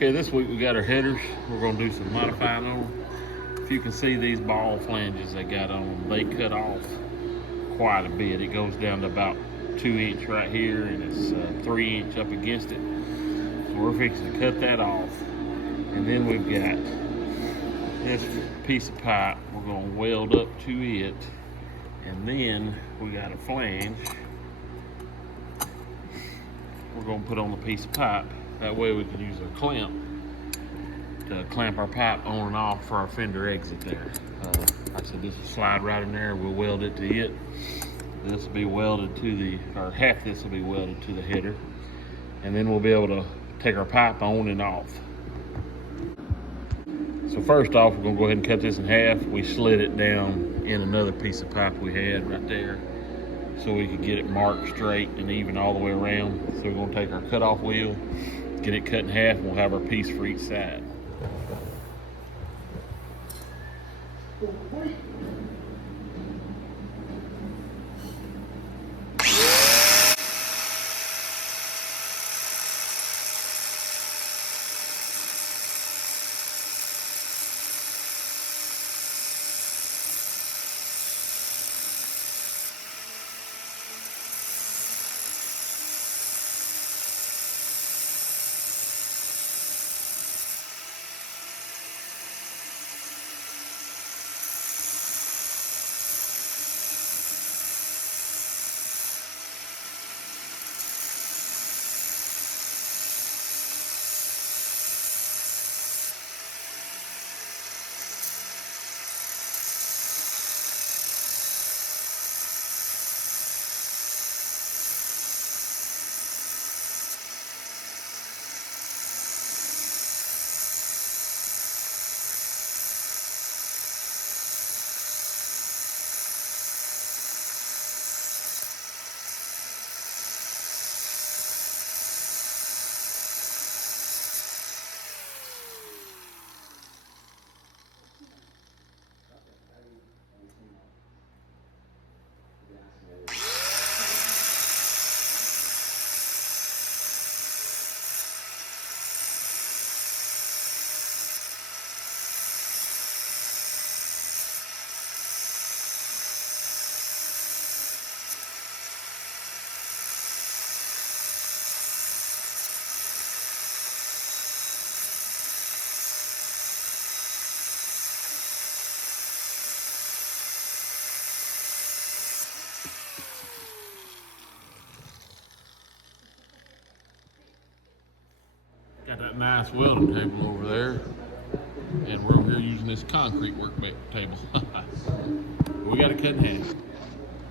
Okay, this week we got our headers. We're gonna do some modifying on them. If you can see these ball flanges they got on them, they cut off quite a bit. It goes down to about 2 inch right here, and it's 3 inch up against it. So we're fixing to cut that off. And then we've got this piece of pipe we're gonna weld up to it. And then we got a flange we're gonna put on the piece of pipe. That way we can use a clamp to clamp our pipe on and off for our fender exit there. Like I said, this will slide right in there. We'll weld it to it. This will be welded to the, or half this will be welded to the header. And then we'll be able to take our pipe on and off. So first off, we're gonna go ahead and cut this in half. We slid it down in another piece of pipe we had right there so we could get it marked straight and even all the way around. So we're gonna take our cutoff wheel, get it cut in half, and we'll have our piece for each side. Got that nice welding table over there, and we're over here using this concrete workbench table. We got it cut in half.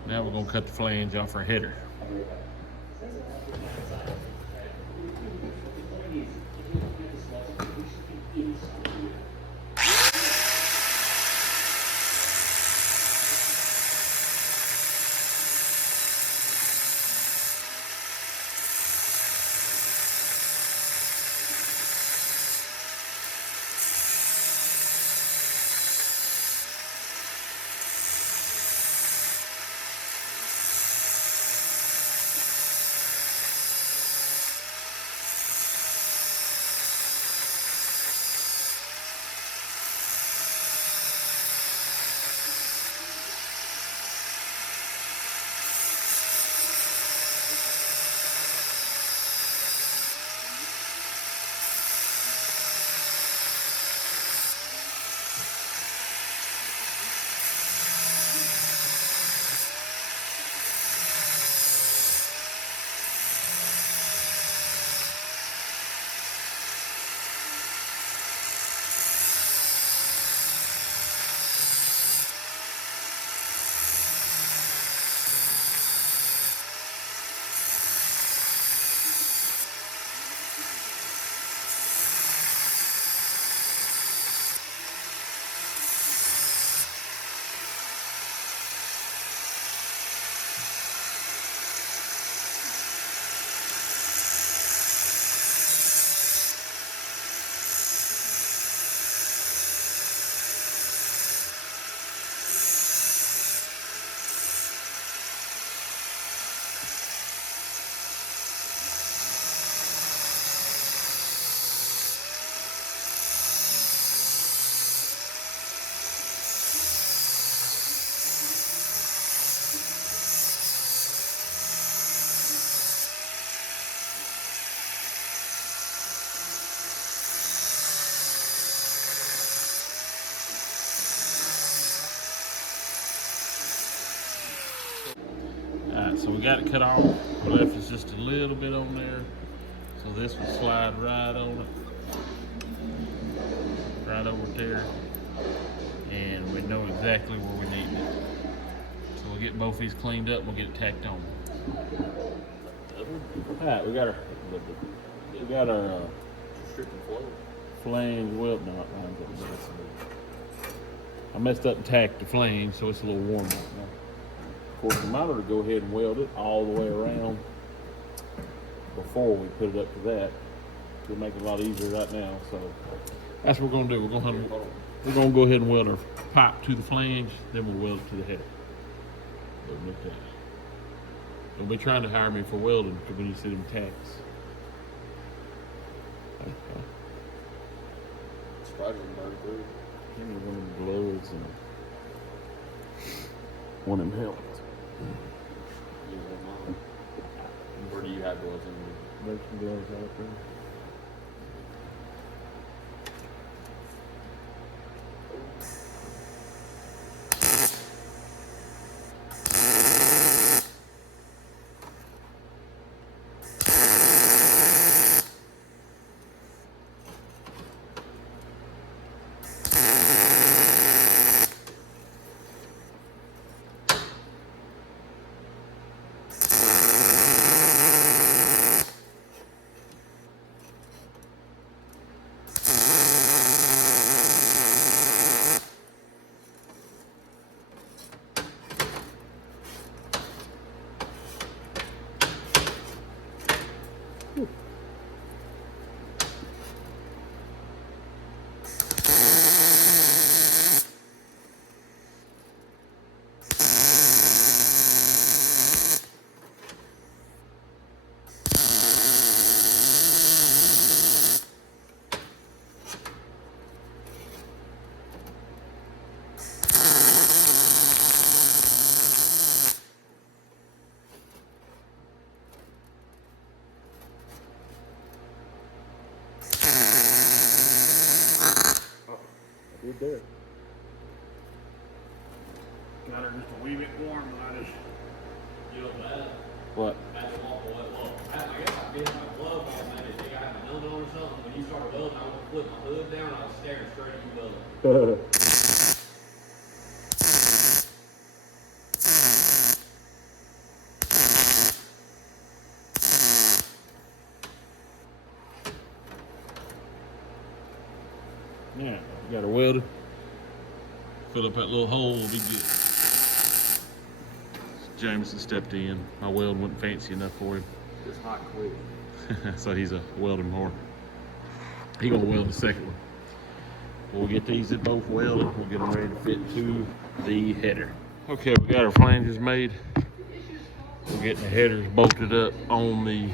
Now we're gonna cut the flange off our header. So we got it cut off. We left us just a little bit on there. So this will slide right on it. Right over there. And we know exactly where we need it. So we'll get both these cleaned up and we'll get it tacked on. Alright, we got our flange weld knot. I messed up and tacked the flange, so it's a little warm right now. Of course, we might ought to go ahead and weld it all the way around before we put it up to that. It'll make it a lot easier right now. So that's what we're gonna do. We're gonna go ahead and weld our pipe to the flange, then we'll weld it to the header. Don't be trying to hire me for welding when you see them tacks. Give me one of the gloves and one of them helmets. Where do you have gloves in? There's some gloves out there. There. Got her just a wee bit warm and I just. You know that? What? I guess I bit my glove on maybe think I had a dildo or something. When you started welding, I went to flip my hood down and I was staring straight at you welding. Yeah, got her welded. Fill up that little hole, will be good. Jameson stepped in. My welding wasn't fancy enough for him. It's hot quick. So he's a welding whore. He gonna weld the second one. We'll get these both welded. We'll get them ready to fit to the header. Okay, we got our flanges made. We're getting the headers bolted up on the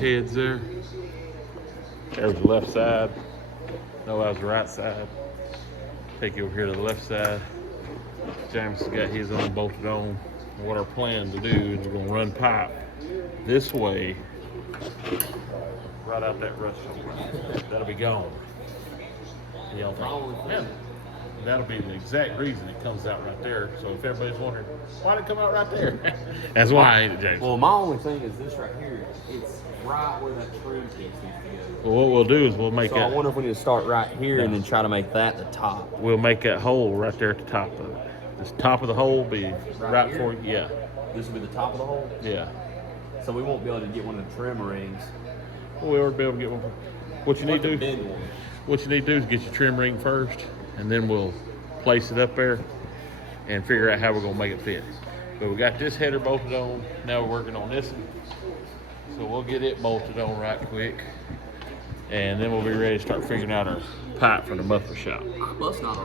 heads there. There's the left side. No, that was the right side. Take you over here to the left side. James has got his on bolted on. And what our plan to do is we're gonna run pipe this way, right out that rust hole. That'll be gone. And y'all think, man, that'll be the exact reason it comes out right there. So if everybody's wondering, why did it come out right there? That's why I ate it, James. Well, my only thing is this right here. It's right where that trim piece needs to go. Well, what we'll do is we'll make So I wonder if we need to start right here and then try to make that the top. We'll make that hole right there at the top of it. This top of the hole will be right here? for you. Yeah. This will be the top of the hole? Yeah. So we won't be able to get one of the trim rings. We'll be able to get one. What you need to do? Big one. What you need to do is get your trim ring first, and then we'll place it up there and figure out how we're gonna make it fit. But we got this header bolted on. Now we're working on this one. So we'll get it bolted on right quick, and then we'll be ready to start figuring out our pipe for the muffler shop. Bus not on.